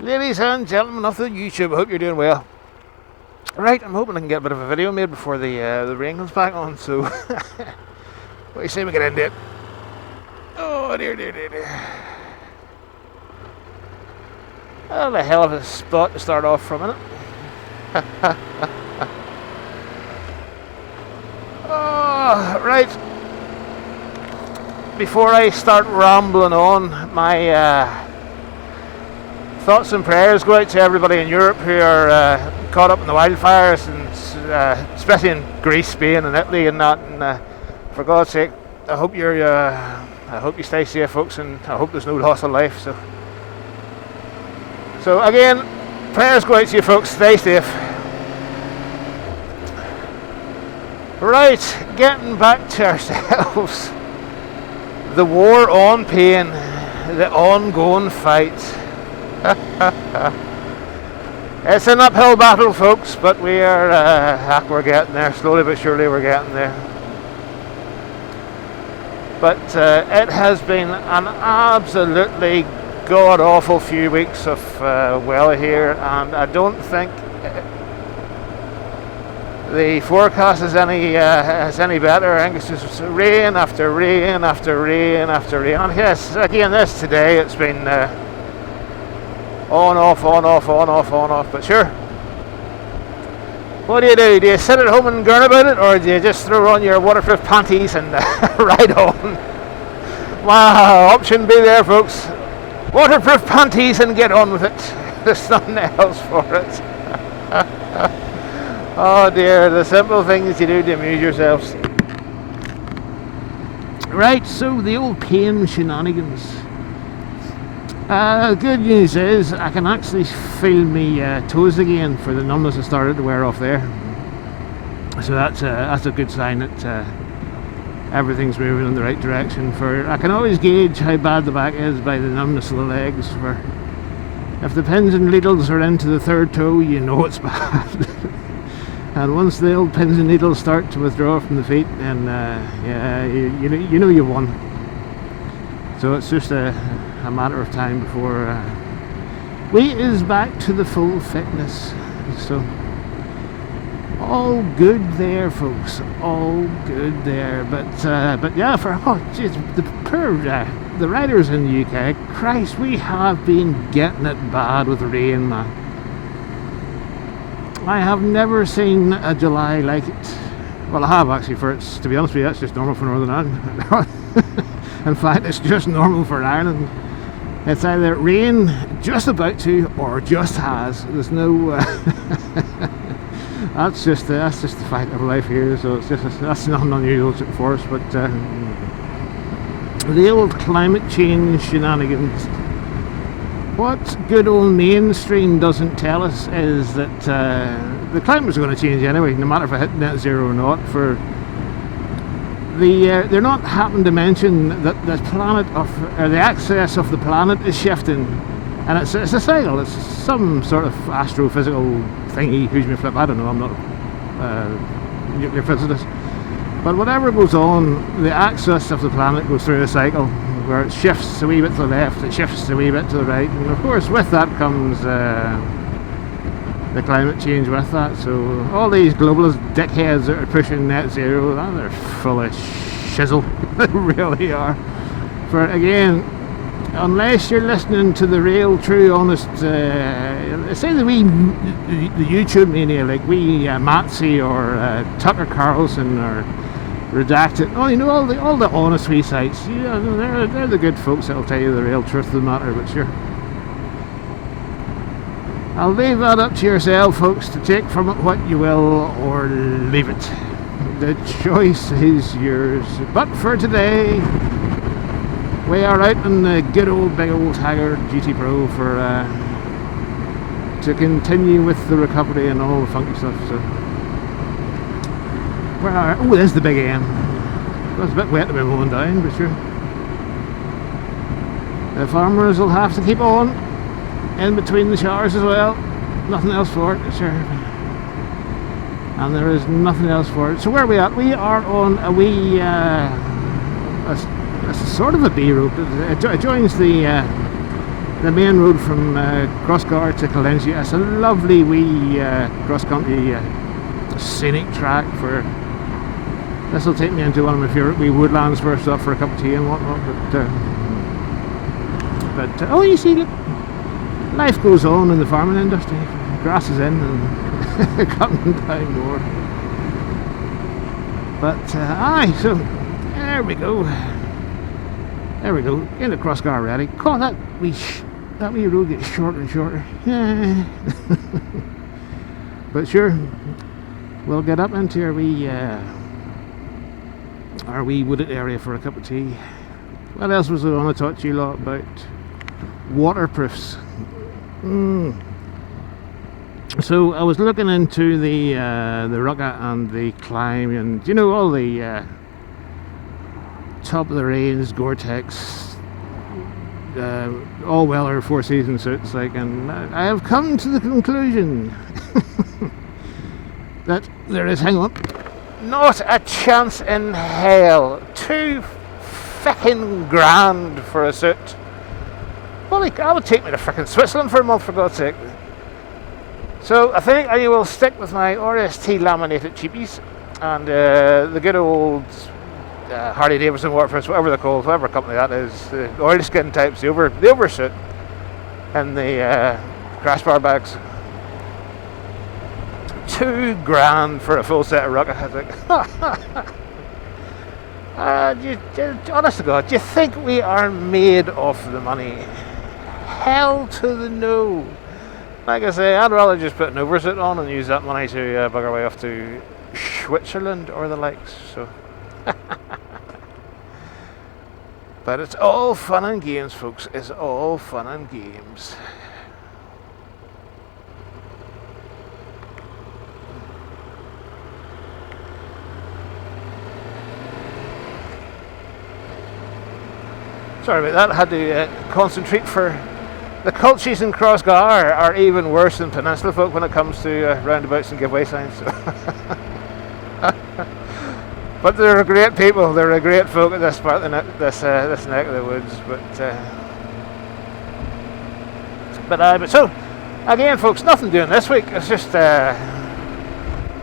Ladies and gentlemen of the YouTube, I hope you're doing well. Right, I'm hoping I can get a bit of a video made before the rain comes back on, so what do you say we get into it? Oh dear, dear, dear, dear. Well, a hell of a spot to start off from, innit? Oh, right. Before I start rambling on, my thoughts and prayers go out to everybody in Europe who are caught up in the wildfires, and especially in Greece, Spain, and Italy, and that. And for God's sake, I hope you stay safe, folks, and I hope there's no loss of life. So again, prayers go out to you, folks. Stay safe. Right, getting back to ourselves. The war on pain, the ongoing fight. It's an uphill battle, folks, but we're getting there. Slowly but surely we're getting there. But it has been an absolutely god-awful few weeks of weather here, and I don't think the forecast is any better. I think it's just rain after rain after rain after rain. And yes, again, this today it's been on off, but sure. What do? Do you sit at home and gurn about it, or do you just throw on your waterproof panties and ride on? Wow, option B there, folks. Waterproof panties and get on with it. There's nothing else for it. Oh dear, the simple things you do to amuse yourselves. Right, so the old pain shenanigans. Good news is I can actually feel my toes again, for the numbness has started to wear off there. So that's a good sign that everything's moving in the right direction. I can always gauge how bad the back is by the numbness of the legs. If the pins and needles are into the third toe, you know it's bad. And once the old pins and needles start to withdraw from the feet, then yeah, you know you've won. So it's just a matter of time before we is back to the full fitness. So all good there, folks. All good there. But yeah, the riders in the UK, Christ, we have been getting it bad with rain, man. I have never seen a July like it. Well, I have actually. To be honest with you, that's just normal for Northern Ireland. In fact, it's just normal for Ireland. It's either rain just about to, or just has. There's no. That's just the fact of life here. So that's nothing unusual for us. But the old climate change shenanigans. What good old mainstream doesn't tell us is that the climate's going to change anyway, no matter if I hit net zero or not. They're not happening to mention that the the axis of the planet is shifting, and it's a cycle. It's some sort of astrophysical thingy. Who's me flip? I don't know. I'm not a nuclear physicist. But whatever goes on, the axis of the planet goes through a cycle where it shifts a wee bit to the left, it shifts a wee bit to the right, and of course with that comes the climate change with that. So all these globalist dickheads that are pushing net zero, they're full of shizzle. They really are. For again, unless you're listening to the real, true, honest, say the YouTube media, like Matsy or Tucker Carlson or Redacted. Oh, you know, all the honest wee sites. Yeah, they're the good folks that'll tell you the real truth of the matter. But sure, I'll leave that up to yourself, folks, to take from it what you will or leave it. The choice is yours. But for today, we are out in the good old big old Haggard GT Pro to continue with the recovery and all the funky stuff. So. Oh, there's the big M. It's a bit wet to be mowing down, but sure. The farmers will have to keep on in between the showers as well. Nothing else for it, sure. And there is nothing else for it. So where are we at? We are on a wee, a sort of a B road. It joins the the main road from Crossgar to Calensia. It's a lovely wee cross-country scenic track. For this will take me into one of my favourite wee woodlands for a stop for a cup of tea and whatnot. But oh, you see, look, life goes on in the farming industry. Grass is in and cutting down more. But aye, so there we go. There we go. Into Crossgar already. God, that wee road gets shorter and shorter. Yeah. But sure, we'll get up into our wee wooded area for a cup of tea. What else was I want to talk to you lot about? Waterproofs. So I was looking into the rugged and the climb, and you know, all the top of the range Gore-Tex all weather 4 season suits, like, and I have come to the conclusion that there is, hang on, not a chance in hell. Too fucking grand for a suit. Holy cow, that would take me to frickin' Switzerland for a month, for God's sake. So I think I will stick with my RST laminated cheapies and the good old Harley Davidson waterproofs, whatever they're called, whatever company that is, the oilskin types, the oversuit, and the crash bar bags. $2,000 for a full set of rugged, I think. Honest to God, do you think we are made of the money? Hell to the no. Like I say, I'd rather just put an oversuit on and use that money to bugger way off to Switzerland or the likes. So, but it's all fun and games, folks. It's all fun and games. Sorry about that. I had to concentrate. For the cultures in Crossgar are even worse than Peninsula folk when it comes to roundabouts and giveaway signs. So. But they're great people. They're a great folk at this part of this neck of the woods. But so again, folks, nothing doing this week. It's just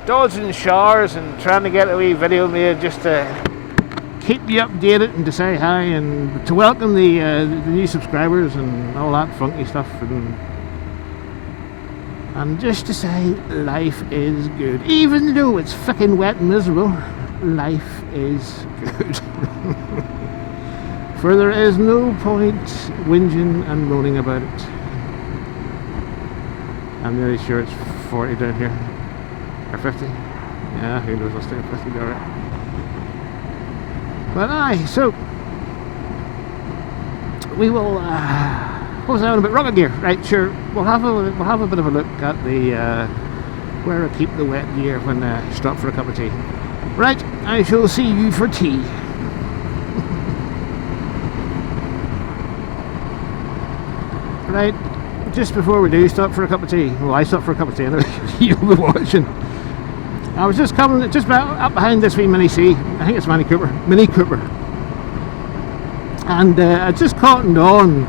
dodging showers and trying to get a wee video made just to keep you updated and to say hi and to welcome the new subscribers and all that funky stuff, and just to say life is good, even though it's fucking wet and miserable. Life is good. For there is no point whinging and moaning about it. I'm nearly sure it's 40 down here, or 50. Yeah, who knows, I'll stay at 50, alright. But aye, so we will. What was I on about? Rugged gear, right? Sure. We'll have a bit of a look at the where I keep the wet gear when I stop for a cup of tea. Right, I shall see you for tea. Right, just before we do stop for a cup of tea. Well, I stop for a cup of tea. Anyway, you'll be watching. I was just coming, just about up behind this wee Mini C. I think it's Mini Cooper. And I just cottoned on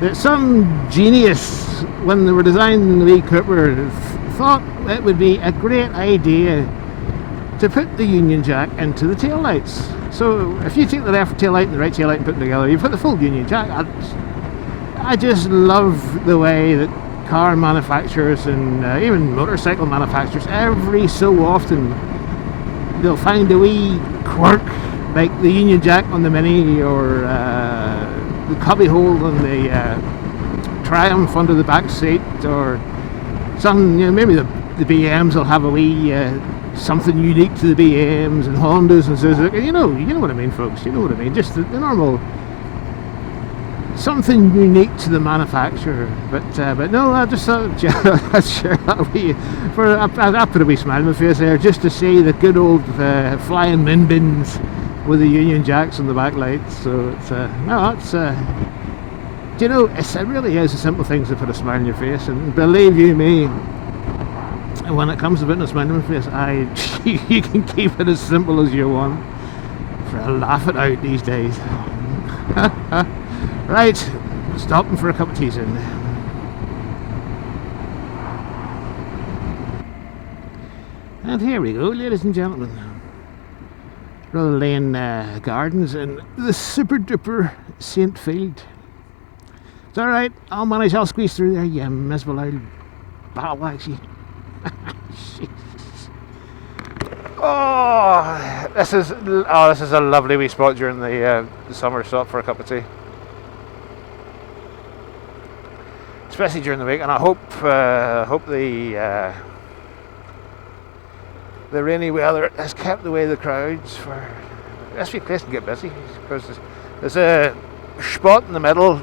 that some genius, when they were designing the wee Cooper, thought it would be a great idea to put the Union Jack into the tail lights. So if you take the left tail light and the right tail light and put them together, you put the full Union Jack. I just love the way that car manufacturers and even motorcycle manufacturers, every so often they'll find a wee quirk, like the Union Jack on the Mini, or the cubby hole on the Triumph under the back seat, or some, you know, maybe the BMs will have a wee something unique to the BMs, and Hondas and Suzuki. You know what I mean, folks. You know what I mean. Just the normal. Something unique to the manufacturer, but no, I just thought I'd share that with you. I put a wee smile on my face there just to see the good old flying min bins with the Union Jacks on the back lights. So it's do you know, it really is the simple things that put a smile on your face, and believe you me, when it comes to putting a smile on my face, you can keep it as simple as you want, for I laugh it out these days. Right, stopping for a cup of tea soon. And here we go, ladies and gentlemen. Rather Lane Gardens in the super duper Stfield. It's alright, I'll manage, I'll squeeze through there, you miserable old battle actually. Oh, this is a lovely wee spot during the summer stop for a cup of tea. Especially during the week, and I hope the rainy weather has kept away the crowds. For this wee place can get busy because there's a spot in the middle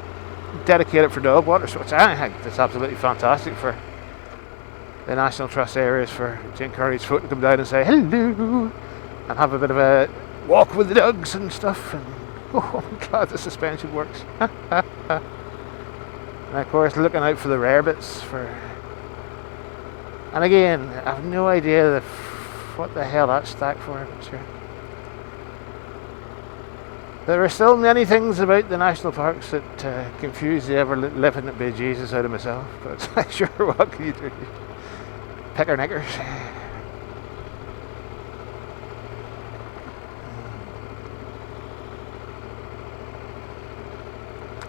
dedicated for dog water, which I think is absolutely fantastic for the National Trust areas, to encourage folk to come down and say hello and have a bit of a walk with the dogs and stuff. And oh, I'm glad the suspension works. And of course, looking out for the rarebits. And again, I have no idea what the hell that's stacked for. But sure. There are still many things about the national parks that confuse the ever living bejesus out of myself. But sure, what can you do? Pick our knickers.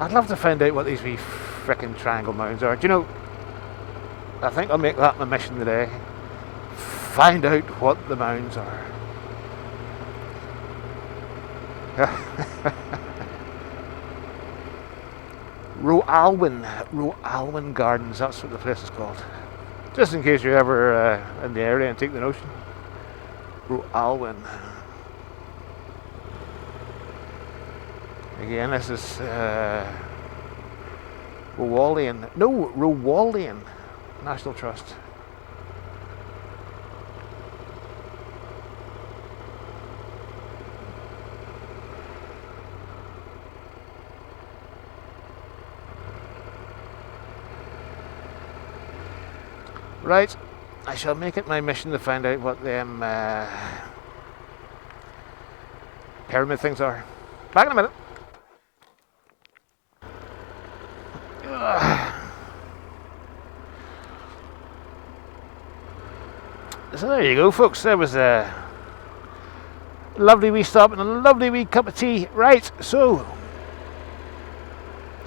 I'd love to find out what these wee frickin' triangle mounds are. Do you know, I think I'll make that my mission today. Find out what the mounds are. Roalwyn Gardens, that's what the place is called. Just in case you're ever in the area and take the notion. Roalwyn. Again, this is Rowallian National Trust. Right, I shall make it my mission to find out what them pyramid things are. Back in a minute. So there you go, folks. There was a lovely wee stop and a lovely wee cup of tea. Right, so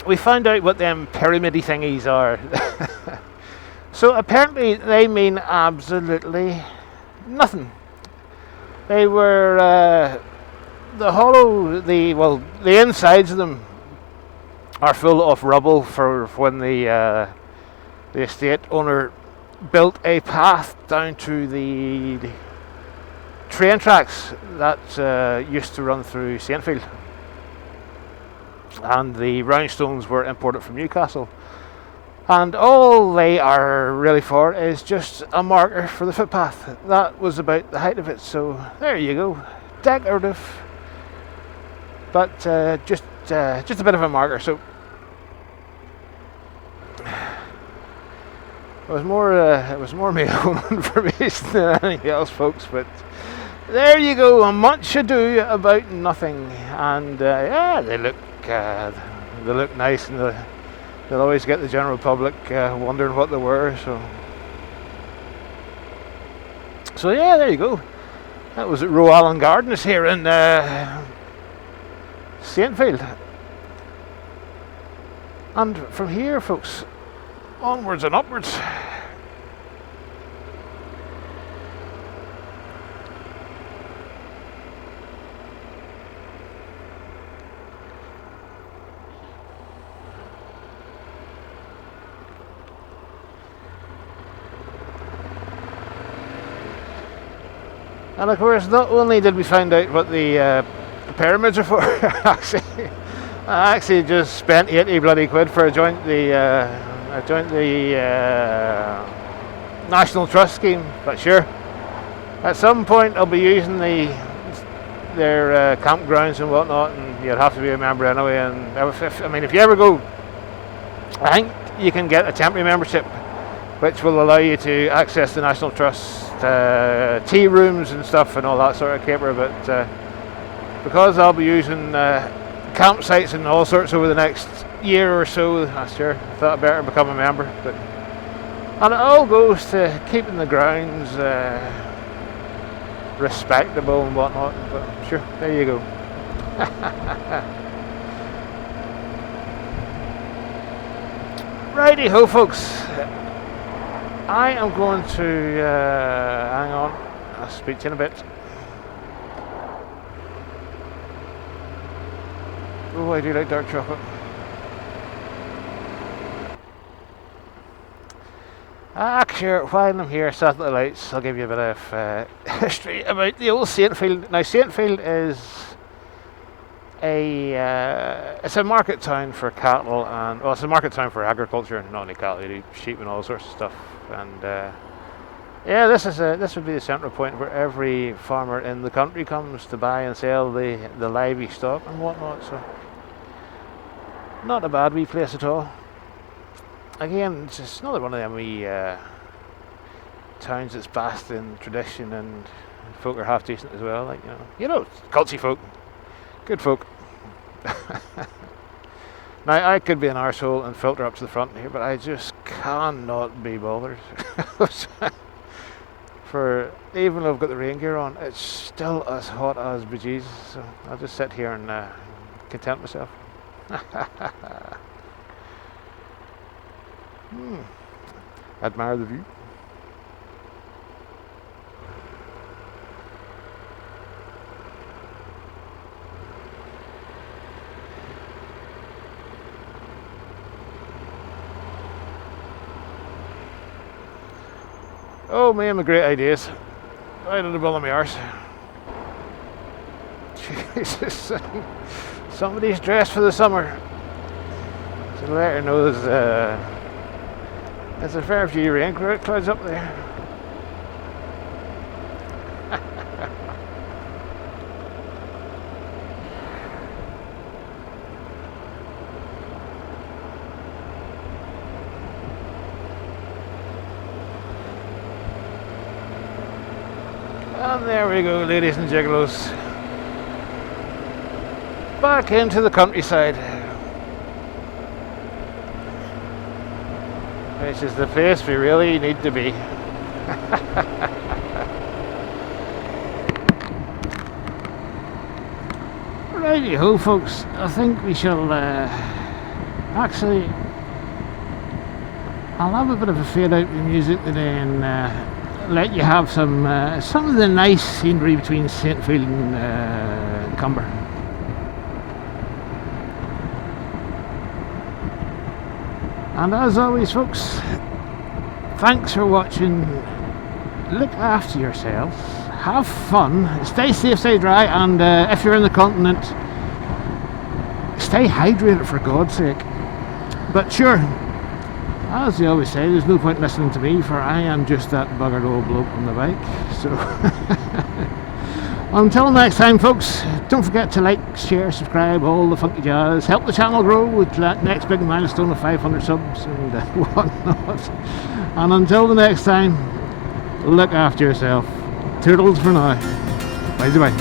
we found out what them pyramid-y thingies are. So apparently they mean absolutely nothing. They were the insides of them are full of rubble for when the estate owner built a path down to the train tracks that used to run through Stfield, and the roundstones were imported from Newcastle. And all they are really for is just a marker for the footpath. That was about the height of it, so there you go. Decorative, but just a bit of a marker. So it was more my own information than anything else, folks. But there you go. Much ado about nothing. And yeah, they look nice, and they'll always get the general public wondering what they were. So yeah, there you go. That was at Roalwyn Gardens here in Stfield. And from here, folks, onwards and upwards. And of course, not only did we find out what the pyramids are for, I actually just spent 80 bloody quid for a joint the National Trust scheme. But sure, at some point I'll be using their campgrounds and whatnot, and you'd have to be a member anyway. And if you ever go, I think you can get a temporary membership, which will allow you to access the National Trust tea rooms and stuff and all that sort of caper. But because I'll be using campsites and all sorts over the next year or so last year. I thought I'd better become a member, but and it all goes to keeping the grounds respectable and whatnot. But sure, there you go. Righty ho, folks. I am going to hang on. I'll speak to you in a bit. Oh, I do like dark chocolate. Sure, while I'm here, Satellite Lights, I'll give you a bit of history about the old Stfield. Now, Stfield is it's a market town for cattle, and well, it's a market town for agriculture, not only cattle, you do sheep and all sorts of stuff. And yeah, this would be the central point where every farmer in the country comes to buy and sell the livestock and whatnot. So, not a bad wee place at all. Again, it's just another one of them wee towns that's bathed in tradition, and folk are half decent as well. Like culty folk, good folk. Now I could be an arsehole and filter up to the front here, but I just cannot be bothered. For even though I've got the rain gear on, it's still as hot as bejesus. So I'll just sit here and content myself. Admire the view. Oh, me and my great ideas. Right on the ball of my arse. Jesus. Somebody's dressed for the summer. So let her know there's a fair few rain clouds up there. And there we go, ladies and gigolos. Back into the countryside. Which is the place we really need to be. Righty ho, folks. I think we shall actually. I'll have a bit of a fade out with music and then let you have some of the nice scenery between Stfield and Cumber. And as always, folks, thanks for watching. Look after yourselves, have fun, stay safe, stay dry, and if you're in the continent, stay hydrated for God's sake. But sure, as they always say, there's no point listening to me, for I am just that buggered old bloke on the bike. So until next time, folks, don't forget to like, share, subscribe, all the funky jazz. Help the channel grow with that next big milestone of 500 subs and whatnot. And until the next time, look after yourself. Toodles for now. Bye-bye.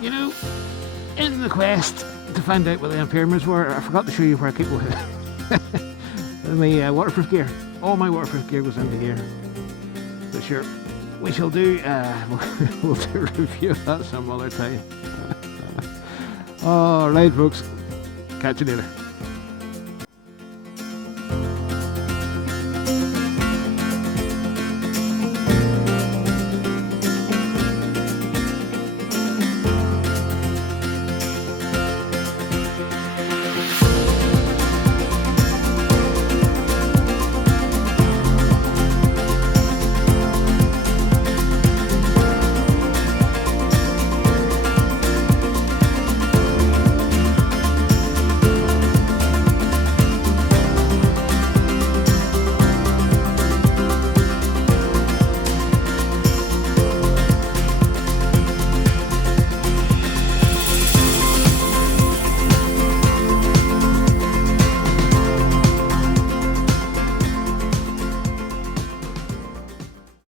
You know, in the quest to find out what the pyramids were, I forgot to show you where I keep my waterproof gear. All my waterproof gear goes into here. But sure, we shall do, we'll do a review of that some other time. Alright, folks, catch you later.